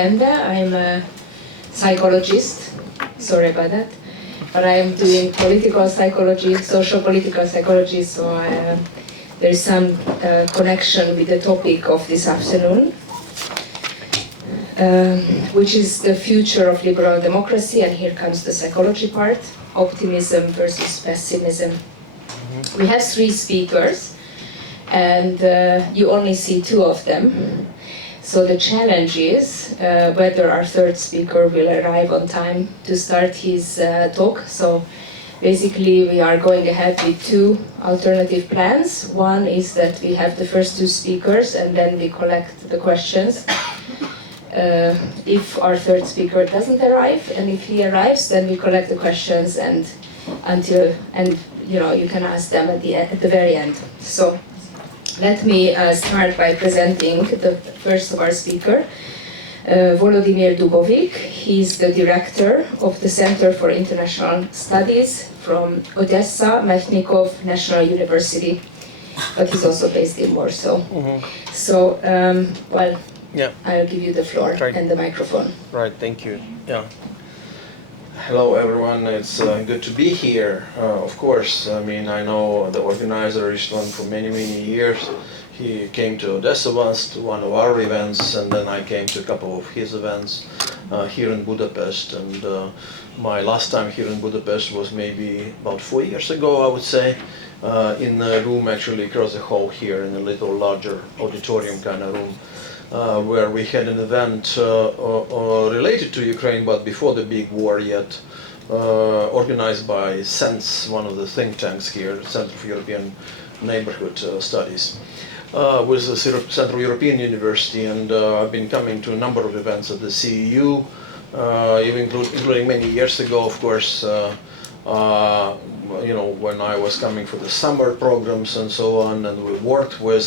Kende. I'm a psychologist. Sorry about that. But I am doing political psychology, social political psychology, so there is some connection with the topic of this afternoon, which is the future of liberal democracy, and here comes the psychology part, optimism versus pessimism. We have 3 speakers, and you only see 2 of them. So the challenge is whether our 3rd speaker will arrive on time to start his talk. So basically we are going ahead with 2 alternative plans. One is that we have the first 2 speakers and then we collect the questions. If our 3rd speaker doesn't arrive, and if he arrives, then we collect the questions and you can ask them at the very end. So let me start by presenting the first of our speaker, Volodymir Dubovyk. He's the director of the Center for International Studies from Odesa, Mechnikov National University, but he's also based in Warsaw. So, I'll give you the floor and the microphone. Right, thank you. Yeah. Hello everyone, it's good to be here. Of course, I mean, I know the organizer Istvan for many years. He came to Odessa once to one of our events, and then I came to a couple of his events here in Budapest. And my last time here in Budapest was maybe about 4 years ago, I would say, in a room actually across the hall here, in a little larger auditorium kind of room. Where we had an event related to Ukraine, but before the big war yet, organized by CENS, one of the think tanks here, Center for European Neighborhood Studies, with the Central European University, and I've been coming to a number of events at the CEU, including many years ago, of course, when I was coming for the summer programs and so on, and we worked with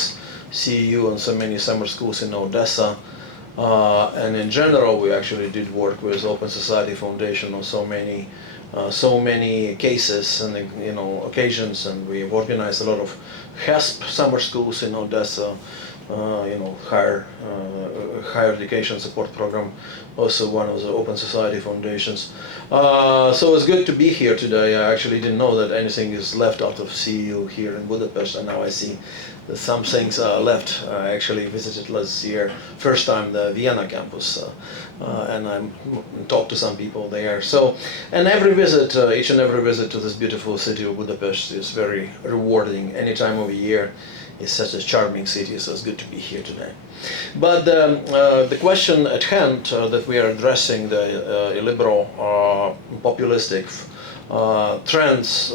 CEU and so many summer schools in Odessa, and in general we actually did work with Open Society Foundation on so many cases and occasions, and we've organized a lot of HESP summer schools in Odessa, higher education support program, also one of the Open Society Foundations. So it's good to be here today. I actually didn't know that anything is left out of CEU here in Budapest, and now I see that some things are left. I actually visited last year, first time, the Vienna campus, and I talked to some people there. So, and every visit, each and every visit to this beautiful city of Budapest is very rewarding. Any time of the year, it's such a charming city, so it's good to be here today. But the question at hand that we are addressing, the illiberal, populistic trends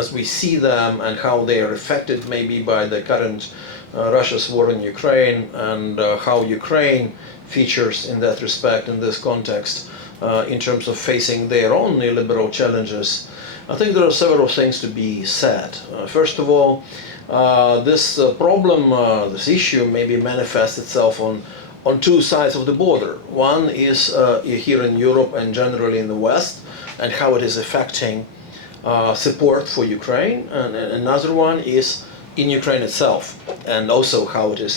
as we see them and how they are affected maybe by the current Russia's war in Ukraine, and how Ukraine features in that respect, in this context, in terms of facing their own illiberal challenges. I think there are several things to be said. First of all, this problem, this issue maybe manifests itself on 2 sides of the border. One is here in Europe and generally in the West, and how it is affecting support for Ukraine, and another one is in Ukraine itself, and also how it is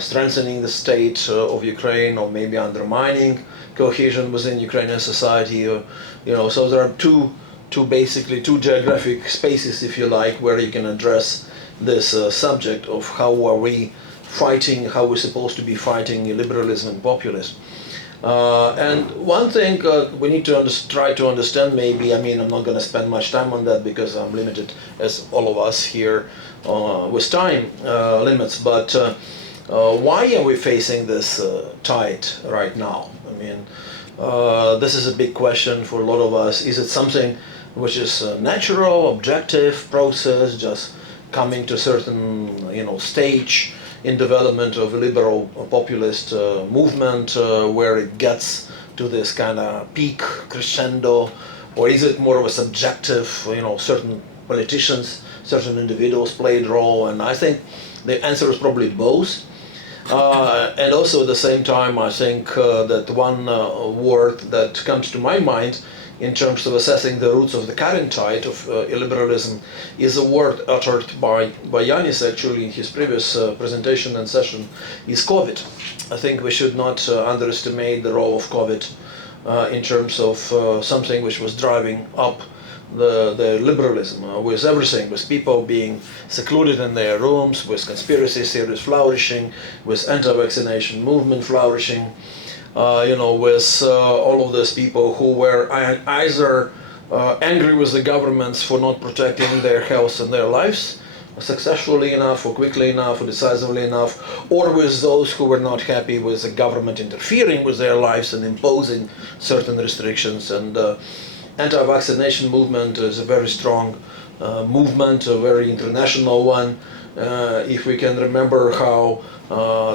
strengthening the state of Ukraine, or maybe undermining cohesion within Ukrainian society. So there are two geographic spaces, if you like, where you can address this subject of how are we fighting, how we're supposed to be fighting illiberalism and populism. And one thing we need to try to understand, maybe, I mean, I'm not going to spend much time on that because I'm limited, as all of us here, with time limits, but why are we facing this tide right now? I mean, this is a big question for a lot of us. Is it something which is a natural, objective process, just coming to a certain, stage in development of a liberal populist movement where it gets to this kind of peak crescendo, or is it more of a subjective, certain politicians, certain individuals played a role? And I think the answer is probably both. And also at the same time, I think that one word that comes to my mind in terms of assessing the roots of the current tide of illiberalism is a word uttered by Yanis actually in his previous presentation and session, is COVID. I think we should not underestimate the role of COVID in terms of something which was driving up the liberalism, with everything, with people being secluded in their rooms, with conspiracy theories flourishing, with anti-vaccination movement flourishing, with all of those people who were either angry with the governments for not protecting their health and their lives successfully enough or quickly enough or decisively enough, or with those who were not happy with the government interfering with their lives and imposing certain restrictions. And anti-vaccination movement is a very strong movement, a very international one. If we can remember how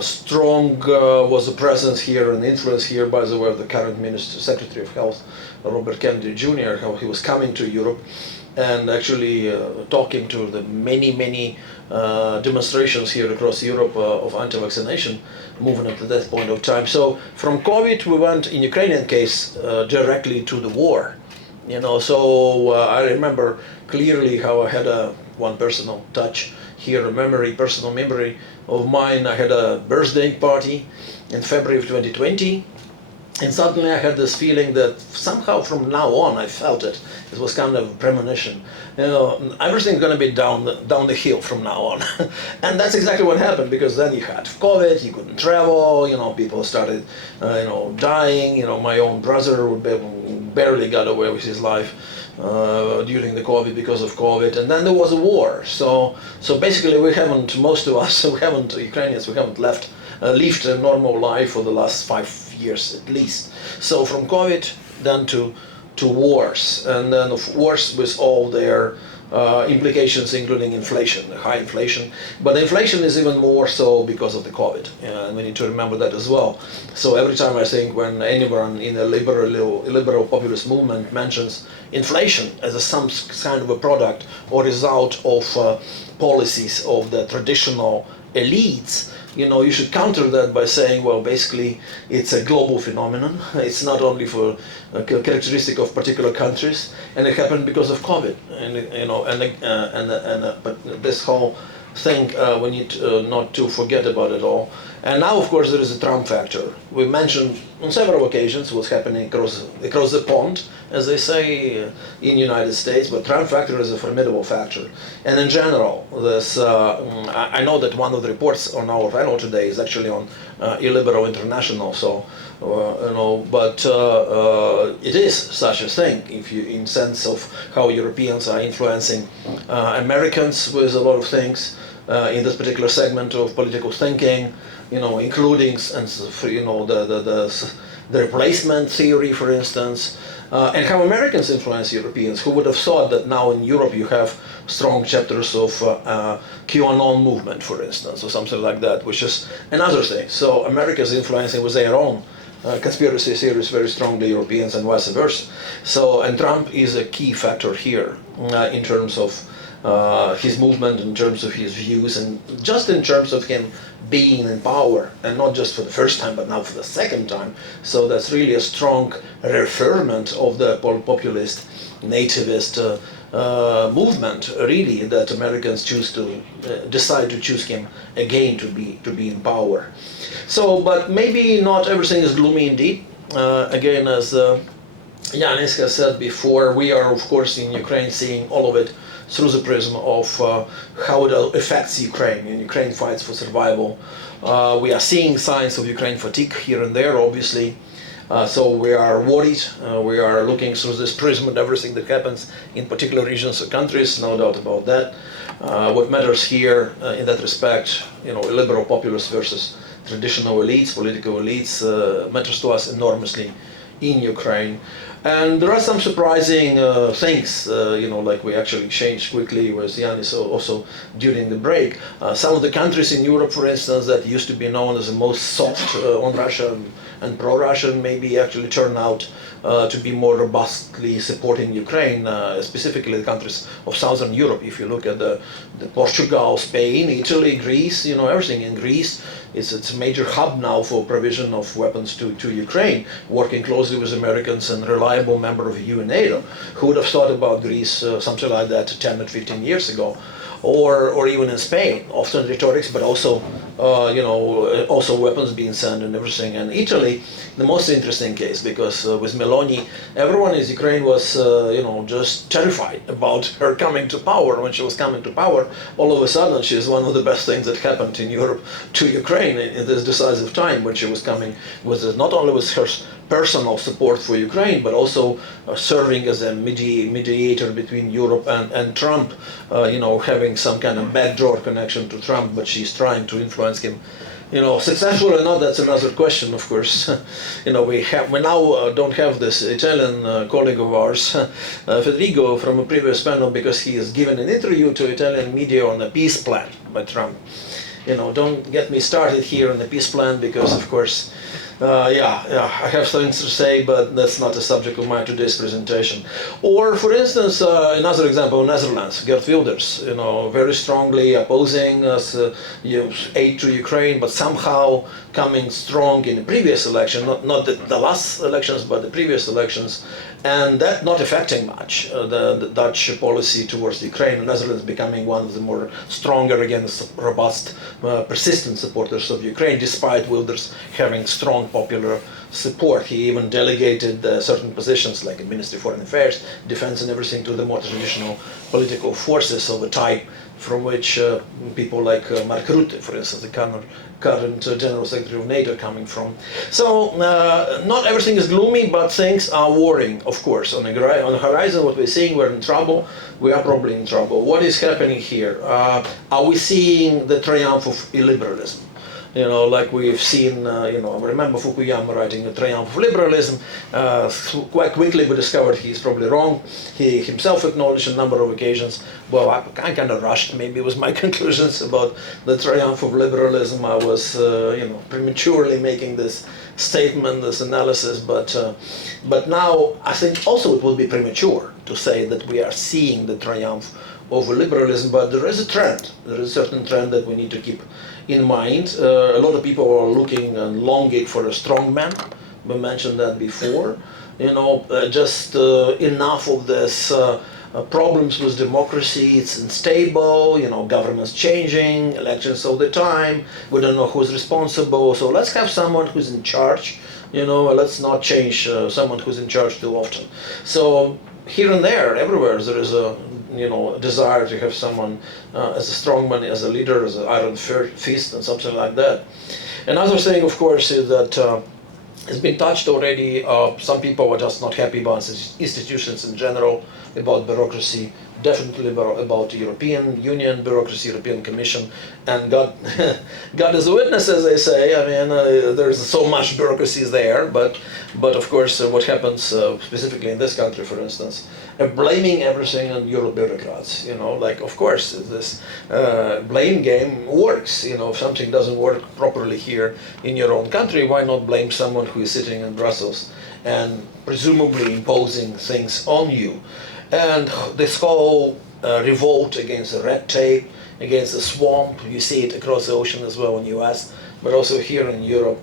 strong was the presence here and influence here, by the way, of the current Secretary of Health, Robert Kennedy Jr., how he was coming to Europe and actually talking to the many demonstrations here across Europe of anti-vaccination movement at that point of time. So from COVID we went, in Ukrainian case, directly to the war. So I remember clearly how I had one personal touch here, personal memory of mine. I had a birthday party in February of 2020, and suddenly I had this feeling that somehow from now on, I felt it. It was kind of a premonition. Everything's going to be down the hill from now on. And that's exactly what happened, because then you had COVID, you couldn't travel, people started, dying. My own brother barely got away with his life during the COVID because of COVID, and then there was a war. So basically most of us, Ukrainians, we haven't lived a normal life for the last 5 years at least. So from COVID then to wars, and then of wars with all their implications, including inflation, high inflation. But inflation is even more so because of the COVID, and we need to remember that as well. So every time I think when anyone in a liberal populist movement mentions inflation as some kind of a product or result of policies of the traditional elites, you should counter that by saying, well, basically it's a global phenomenon. It's not only for a characteristic of particular countries, and it happened because of COVID. But this whole thing, we need not to forget about it all. And now, of course, there is a Trump factor. We mentioned on several occasions what's happening across the pond, as they say in the United States, but Trump factor is a formidable factor. And in general, I know that one of the reports on our panel today is actually on Illiberal International, but it is such a thing, in sense of how Europeans are influencing Americans with a lot of things in this particular segment of political thinking, including the replacement theory, for instance, and how Americans influence Europeans. Who would have thought that now in Europe you have strong chapters of QAnon movement, for instance, or something like that, which is another thing. So America is influencing with their own conspiracy theories very strongly Europeans, and vice versa. So, and Trump is a key factor here in terms of his movement, in terms of his views, and just in terms of him being in power, and not just for the first time, but now for the second time. So that's really a strong reaffirmment of the populist, nativist movement, really, that Americans decide to choose him again to be in power. So, but maybe not everything is gloomy indeed. Again, as Yanis has said before, we are, of course, in Ukraine seeing all of it through the prism of how it affects Ukraine, and Ukraine fights for survival. We are seeing signs of Ukraine fatigue here and there, obviously. So we are worried. We are looking through this prism at everything that happens in particular regions or countries, no doubt about that. What matters here in that respect, illiberal populists versus traditional elites, political elites, matters to us enormously in Ukraine. And there are some surprising things, like we actually changed quickly with Yanis also during the break. Some of the countries in Europe, for instance, that used to be known as the most soft on Russia and pro-Russian, maybe actually turn out to be more robustly supporting Ukraine, specifically the countries of Southern Europe. If you look at the Portugal, Spain, Italy, Greece, everything in Greece, it's a major hub now for provision of weapons to Ukraine, working closely with Americans and relying reliable member of EU and NATO. Who would have thought about Greece, something like that 10 or 15 years ago? Or even in Spain, often rhetorics, but also, also weapons being sent and everything. And Italy, the most interesting case, because with Meloni, everyone in Ukraine was, just terrified about her coming to power. When she was coming to power, all of a sudden, she is one of the best things that happened in Europe to Ukraine in this decisive time when she was coming with not only with her personal support for Ukraine, but also serving as a mediator between Europe and Trump, having some kind of backdoor connection to Trump, but she's trying to influence him. Successful or not, that's another question, of course. We now don't have this Italian colleague of ours, Federico, from a previous panel, because he has given an interview to Italian media on a peace plan by Trump. Don't get me started here on the peace plan, because, of course, I have things to say, but that's not the subject of my today's presentation. Or, for instance, another example, Netherlands, Geert Wilders, very strongly opposing aid to Ukraine, but somehow coming strong in the previous election, not the last elections, but the previous elections, and that not affecting much the Dutch policy towards Ukraine. The Netherlands becoming one of the more stronger, again, robust, persistent supporters of Ukraine, despite Wilders having strong popular support. He even delegated certain positions like the Ministry of Foreign Affairs, Defense and everything to the more traditional political forces of a type from which people like Mark Rutte, for instance, the current General Secretary of NATO, coming from. So not everything is gloomy, but things are worrying, of course. On the horizon, what we're seeing, we're in trouble. We are probably in trouble. What is happening here? Are we seeing the triumph of illiberalism? Like we've seen, I remember Fukuyama writing The Triumph of Liberalism. Quite quickly we discovered he's probably wrong. He himself acknowledged on a number of occasions. Well, I kind of rushed maybe with my conclusions about the triumph of liberalism. I was, prematurely making this statement, this analysis, but now I think also it would be premature to say that we are seeing the triumph of liberalism, but there is a trend. There is a certain trend that we need to keep in mind. A lot of people are looking and longing for a strong man. We mentioned that before. Just enough of this problems with democracy. It's unstable. Governments changing, elections all the time. We don't know who's responsible. So let's have someone who's in charge. Let's not change someone who's in charge too often. So here and there, everywhere, there is a desire to have someone as a strongman, as a leader, as an iron fist, and something like that. Another thing, of course, is that it's been touched already. Some people are just not happy about institutions in general, about bureaucracy, definitely about European Union bureaucracy, European Commission, and God, God is a witness, as they say. There's so much bureaucracy there, but of course, what happens specifically in this country, for instance, blaming everything on Euro bureaucrats. Of course, this blame game works. If something doesn't work properly here in your own country, why not blame someone who is sitting in Brussels and presumably imposing things on you? And this whole revolt against the red tape, against the swamp, you see it across the ocean as well in the US, but also here in Europe.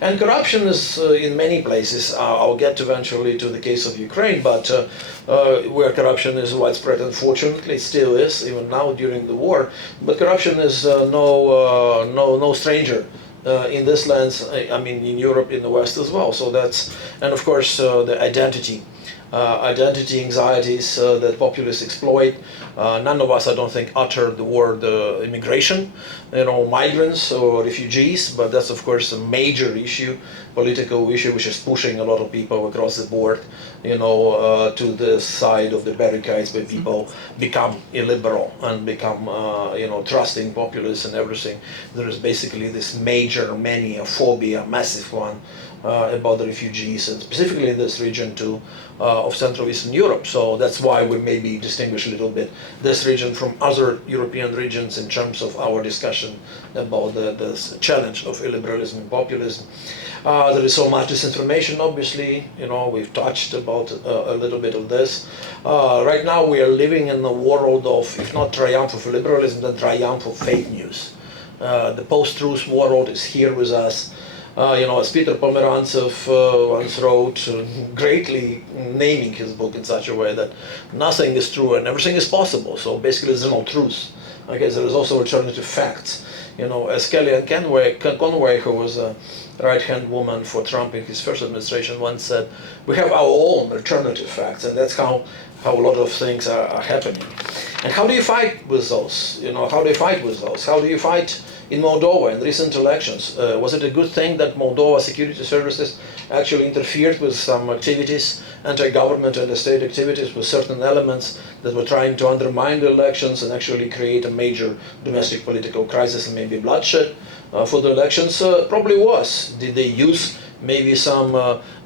And corruption is in many places. I'll get eventually to the case of Ukraine, but where corruption is widespread, unfortunately, it still is, even now during the war. But corruption is no stranger in this lands, in Europe, in the West as well. So and of course, the identity anxieties that populists exploit. None of us, I don't think, utter the word immigration, migrants or refugees, but that's of course a major issue, political issue, which is pushing a lot of people across the board, to the side of the barricades, where people become illiberal and become, trusting populists and everything. There is basically this major mania, phobia, massive one, about the refugees, and specifically in this region too, of Central Eastern Europe. So that's why we maybe distinguish a little bit this region from other European regions in terms of our discussion about the challenge of illiberalism and populism. There is so much disinformation, obviously. We've touched about a little bit of this. Right now we are living in a world of, if not triumph of liberalism, then triumph of fake news. The post-truth world is here with us. As Peter Pomerantsev once wrote, greatly naming his book in such a way that nothing is true and everything is possible. So basically there's no truth. Okay, there is also alternative facts. As Kellyanne Conway, who was a right-hand woman for Trump in his first administration, once said, we have our own alternative facts, and that's how a lot of things are happening. And how do you fight with those? How do you fight with those? How do you fight in Moldova in recent elections? Was it a good thing that Moldova security services actually interfered with some activities, anti-government and state activities, with certain elements that were trying to undermine the elections and actually create a major domestic political crisis and maybe bloodshed for the elections? Probably was. Did they use maybe some,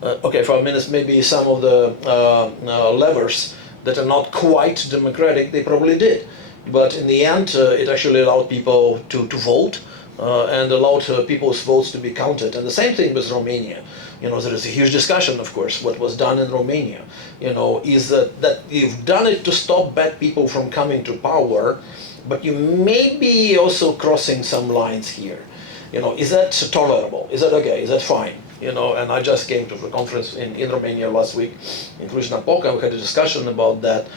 maybe some of the levers that are not quite democratic? They probably did. But in the end, it actually allowed people to vote and allowed people's votes to be counted. And the same thing with Romania. There is a huge discussion, of course, what was done in Romania. Is that you've done it to stop bad people from coming to power, but you may be also crossing some lines here. Is that tolerable? Is that okay? Is that fine? And I just came to the conference in Romania last week in Cluj-Napoca. We had a discussion about that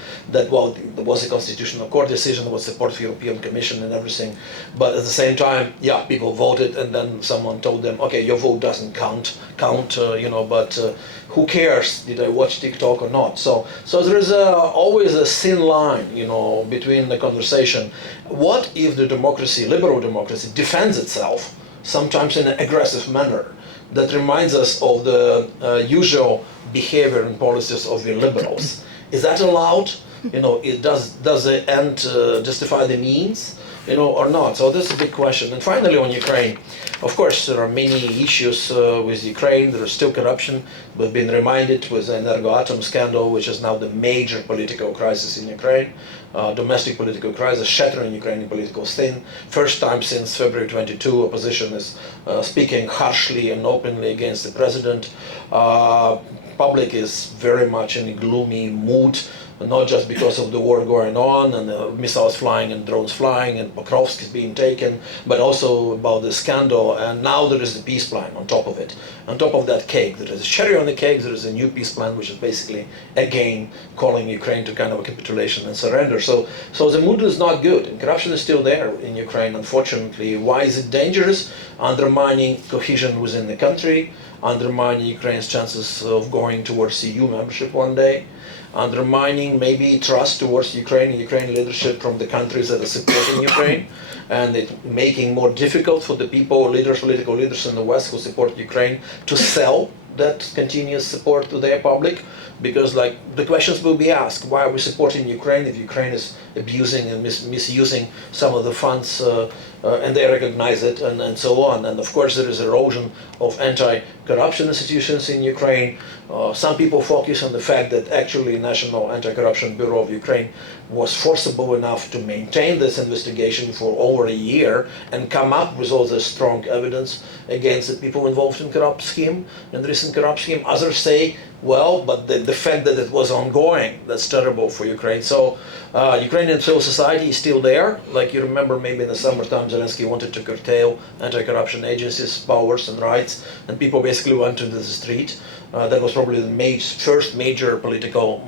well, there was a constitutional court decision, there was support for European Commission and everything, but at the same time, yeah, people voted, and then someone told them, okay, your vote doesn't count, but who cares, did I watch TikTok or not? So there is always a thin line, between the conversation. What if the democracy, liberal democracy, defends itself, sometimes in an aggressive manner, that reminds us of the usual behavior and policies of the liberals? Is that allowed? Does the end justify the means? Or not? So that's a big question. And finally, on Ukraine, of course, there are many issues with Ukraine. There is still corruption. We've been reminded with the Energoatom scandal, which is now the major political crisis in Ukraine, domestic political crisis, shattering Ukrainian political scene. First time since February 22, opposition is speaking harshly and openly against the president. Public is very much in a gloomy mood, not just because of the war going on and missiles flying and drones flying and Pokrovsk is being taken, but also about the scandal. And now there is the peace plan on top of it. On top of that cake, there is a cherry on the cake, there is a new peace plan, which is basically, again, calling Ukraine to kind of a capitulation and surrender. So the mood is not good, and corruption is still there in Ukraine, unfortunately. Why is it dangerous? Undermining cohesion within the country, undermining Ukraine's chances of going towards EU membership one day, undermining maybe trust towards Ukraine leadership from the countries that are supporting Ukraine, and it making more difficult for the political leaders in the West who support Ukraine to sell that continuous support to their public, because the questions will be asked, why are we supporting Ukraine if Ukraine is abusing and misusing some of the funds and they recognize it, and so on. And of course there is erosion of anti-corruption institutions in Ukraine. Some people focus on the fact that actually National Anti-Corruption Bureau of Ukraine was forcible enough to maintain this investigation for over a year and come up with all this strong evidence against the people involved in corrupt scheme, in recent corrupt scheme. Others say, well, but the fact that it was ongoing, that's terrible for Ukraine. So Ukrainian civil society is still there. Like you remember, maybe in the summertime, Zelensky wanted to curtail anti-corruption agencies' powers and rights, and people basically went to the street. That was probably the first major political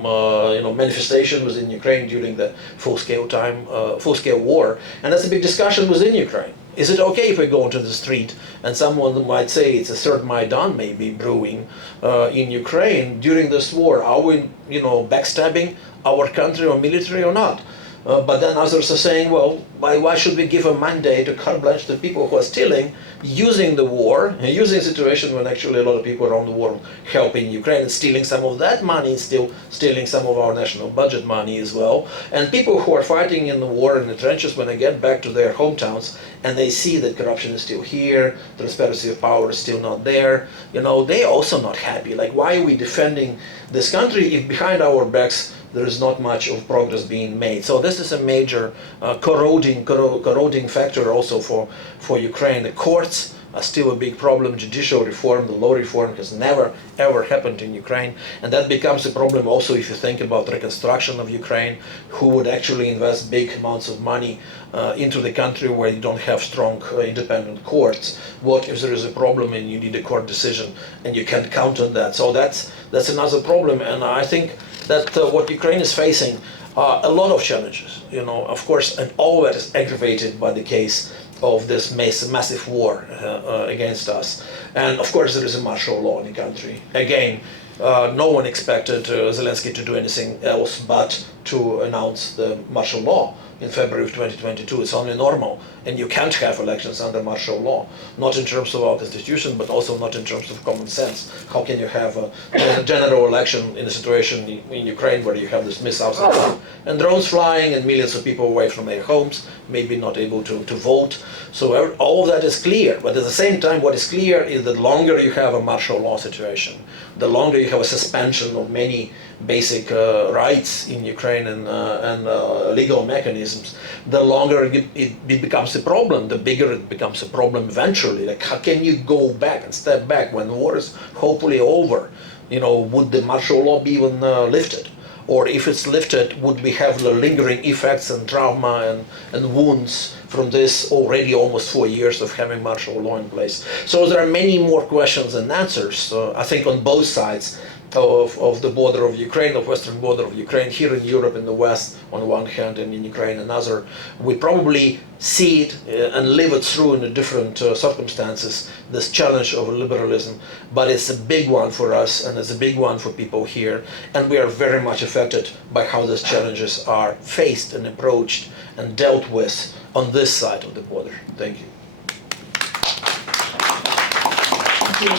manifestation within Ukraine during the full-scale war, and that's a big discussion within Ukraine. Is it okay if we go into the street and someone might say it's a third Maidan maybe brewing in Ukraine during this war? Are we, backstabbing our country or military or not? But then others are saying, well, why should we give a mandate, a carte blanche to people who are stealing, using the war, using the situation when actually a lot of people around the world helping Ukraine and stealing some of that money, still stealing some of our national budget money as well. And people who are fighting in the war in the trenches, when they get back to their hometowns and they see that corruption is still here, transparency of power is still not there, they're also not happy. Like, why are we defending this country if behind our backs there is not much of progress being made? So this is a major corroding factor also for Ukraine. The courts still a big problem. Judicial reform, the law reform has never ever happened in Ukraine, and that becomes a problem also if you think about reconstruction of Ukraine, who would actually invest big amounts of money into the country where you don't have strong independent courts. What if there is a problem and you need a court decision and you can't count on that? So that's another problem, and I think that what Ukraine is facing a lot of challenges, of course, and all that is aggravated by the case of this massive war against us. And of course there is a martial law in the country. Again, no one expected Zelensky to do anything else but to announce the martial law in February of 2022. It's only normal, and you can't have elections under martial law, not in terms of our constitution, but also not in terms of common sense. How can you have a general election in a situation in Ukraine where you have this missiles and drones flying and millions of people away from their homes, maybe not able to vote? So all of that is clear, but at the same time what is clear is that the longer you have a martial law situation, the longer you have a suspension of many basic rights in Ukraine and legal mechanisms, the longer it becomes a problem, the bigger it becomes a problem eventually. Like, how can you go back and step back when the war is hopefully over? Would the martial law be even lifted? Or if it's lifted, would we have the lingering effects and trauma and wounds from this already almost 4 years of having martial law in place? So there are many more questions than answers, I think, on both sides of the border of Ukraine, of western border of Ukraine, here in Europe, in the West, on one hand, and in Ukraine another. We probably see it and live it through in different circumstances, this challenge of liberalism, but it's a big one for us, and it's a big one for people here, and we are very much affected by how these challenges are faced and approached and dealt with on this side of the border. Thank you. Thank you.